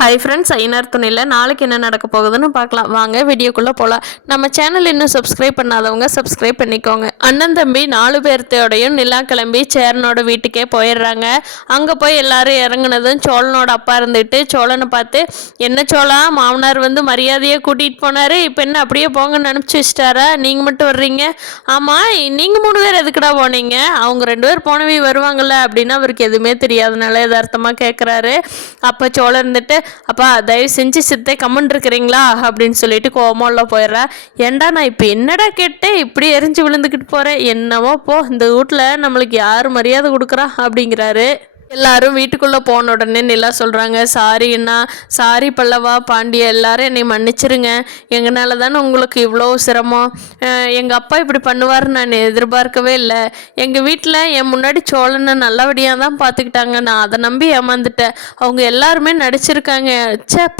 Hi friends, ஐநார் துணையில் நாளைக்கு என்ன நடக்க போகுதுன்னு பார்க்கலாம். வாங்க வீடியோக்குள்ளே போகலாம். நம்ம சேனல் இன்னும் சப்ஸ்கிரைப் பண்ணாதவங்க சப்ஸ்கிரைப் பண்ணிக்கோங்க. அண்ணன் தம்பி 4 பேர்த்தோடையும் நிலா கிளம்பி சேரனோட வீட்டுக்கே போயிடுறாங்க. அங்கே போய் எல்லாரும் இறங்குனதும் சோழனோட அப்பா இருந்துட்டு சோழனை பார்த்து, என்ன சோழா, மாமனார் வந்து மரியாதையாக கூட்டிகிட்டு போனார், இப்போ என்ன அப்படியே போங்கன்னு அனுப்பிச்சி வச்சிட்டாரா, நீங்கள் மட்டும் வர்றீங்க? ஆமாம், நீங்கள் 3 பேர் எதுக்குடா போனீங்க? அவங்க 2 பேர் போனவே வருவாங்கள்ல அப்படின்னு அவருக்கு எதுவுமே தெரியாதனால யதார்த்தமாக கேட்குறாரு. அப்போ சோழன் இருந்துட்டு, அப்பா தயவு செஞ்சு சித்தை கம்மன் இருக்கிறீங்களா அப்படின்னு சொல்லிட்டு கோமோல்ல போயிடுறா. ஏண்டா நான் இப்போ என்னடா கேட்டேன், இப்படி எரிஞ்சு விழுந்துக்கிட்டு போகிறேன், என்னவோ போ, இந்த வீட்டில் நம்மளுக்கு யார் மரியாதை கொடுக்குறா அப்படிங்கிறாரு. எல்லாரும் வீட்டுக்குள்ளே போன உடனே நிலா சொல்கிறாங்க, சாரி அண்ணா, சாரி பல்லவா, பாண்டியா, எல்லாரும் என்னை மன்னிச்சிருங்க, எங்களால் தானே உங்களுக்கு இவ்வளோ சிரமம். எங்கள் அப்பா இப்படி பண்ணுவார்னு நான் எதிர்பார்க்கவே இல்லை. எங்கள் வீட்டில் என் முன்னாடி சோழனை நல்லபடியாக தான் பார்த்துக்கிட்டாங்க, நான் அதை நம்பி ஏமாந்துட்டேன். அவங்க எல்லாருமே நடிச்சிருக்காங்க,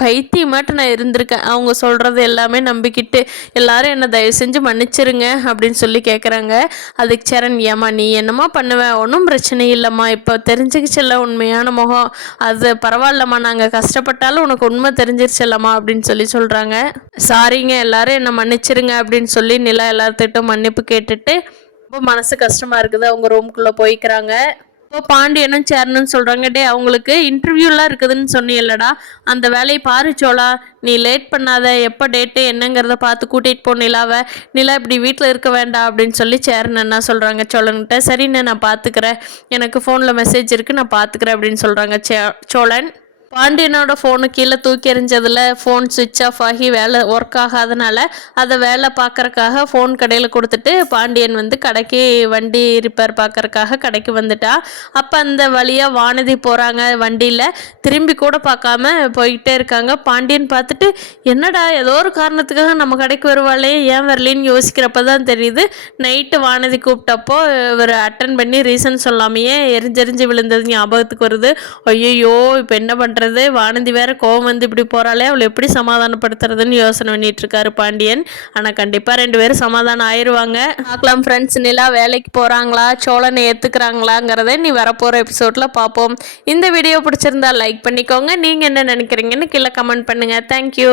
பைத்தியமாட்டு நான் இருந்திருக்கேன். அவங்க சொல்கிறது எல்லாமே நம்பிக்கிட்டு எல்லாரும் என்னை தயவு செஞ்சு மன்னிச்சிருங்க அப்படின்னு சொல்லி கேட்குறாங்க. அதுக்கு சரண், ஏம்மா நீ என்னம்மா பண்ணுவேன், ஒன்றும் பிரச்சனை இல்லைம்மா, இப்போ தெரிஞ்சுக்கிச்சு உண்மையான முகம், அது பரவாயில்லம்மா, நாங்கள் கஷ்டப்பட்டாலும் உனக்கு உண்மை தெரிஞ்சிருச்சல்லம்மா அப்படின்னு சொல்லி சொல்கிறாங்க. சாரிங்க, எல்லாரும் என்னை மன்னிச்சிருங்க அப்படின்னு சொல்லி நிலா எல்லாத்துக்கிட்டும் மன்னிப்பு கேட்டுட்டு ரொம்ப மனசு கஷ்டமாக இருக்குது. அவங்க ரூம்குள்ளே போய்க்கிறாங்க. இப்போ பாண்டியனும் சேரணும்னு சொல்கிறாங்க, டே அவங்களுக்கு இன்டர்வியூலாம் இருக்குதுன்னு சொன்னியல்லடா, அந்த வேலையை பாரு சோழா, நீ லேட் பண்ணாத, எப்போ டேட்டு என்னங்கிறத பார்த்து கூட்டிகிட்டு போ நிலாவை, நிலா இப்படி வீட்டில் இருக்க வேண்டாம் அப்படின்னு சொல்லி சேரன் என்ன சொல்கிறாங்க சோழன்கிட்ட. சரிண்ணே நான் பார்த்துக்கிறேன், எனக்கு ஃபோனில் மெசேஜ் இருக்குது, நான் பார்த்துக்கிறேன் அப்படின்னு சொல்கிறாங்க சோழன். பாண்டியனோட ஃபோனு கீழே தூக்கி எறிஞ்சதில் ஃபோன் சுவிட்ச் ஆஃப் ஆகி வேலை ஒர்க் ஆகாதனால அதை வேலை பார்க்குறக்காக ஃபோன் கடையில் கொடுத்துட்டு பாண்டியன் வந்து கடைக்கு வண்டி ரிப்பேர் பார்க்குறக்காக கடைக்கு வந்துட்டா. அப்போ அந்த வழியாக வானதி போகிறாங்க வண்டியில், திரும்பி கூட பார்க்காம போய்கிட்டே இருக்காங்க. பாண்டியன் பார்த்துட்டு, என்னடா ஏதோ ஒரு காரணத்துக்காக நம்ம கடைக்கு வருவாளே, ஏன் வரலின்னு யோசிக்கிறப்ப தான் தெரியுது, நைட்டு வானதி கூப்பிட்டப்போ இவர் அட்டன் பண்ணி ரீசன் சொல்லாமையே எரிஞ்செறிஞ்சு விழுந்தது ஞாபகத்துக்கு வருது. ஐயோ இப்போ என்ன பண்ணுறது, வானதி வேற கோவம் வந்து இப்படி போறாளே, அவளை எப்படி சமாதானப்படுத்துறதுன்னு யோசனை பண்ணிட்டு இருக்காரு பாண்டியன். ஆனா கண்டிப்பா 2 பேரும் சமாதானம் ஆயிடுவாங்க. பார்க்கலாம் ஃப்ரெண்ட்ஸ், நிலா வேலைக்கு போறாங்களா, சோழனை ஏத்துக்கிறாங்களாங்கிறத நீ வரப்போற எபிசோட்ல பார்ப்போம். இந்த வீடியோ பிடிச்சிருந்தா லைக் பண்ணிக்கோங்க. நீங்க என்ன நினைக்கிறீங்கன்னு கீழே கமெண்ட் பண்ணுங்க. தேங்க்யூ.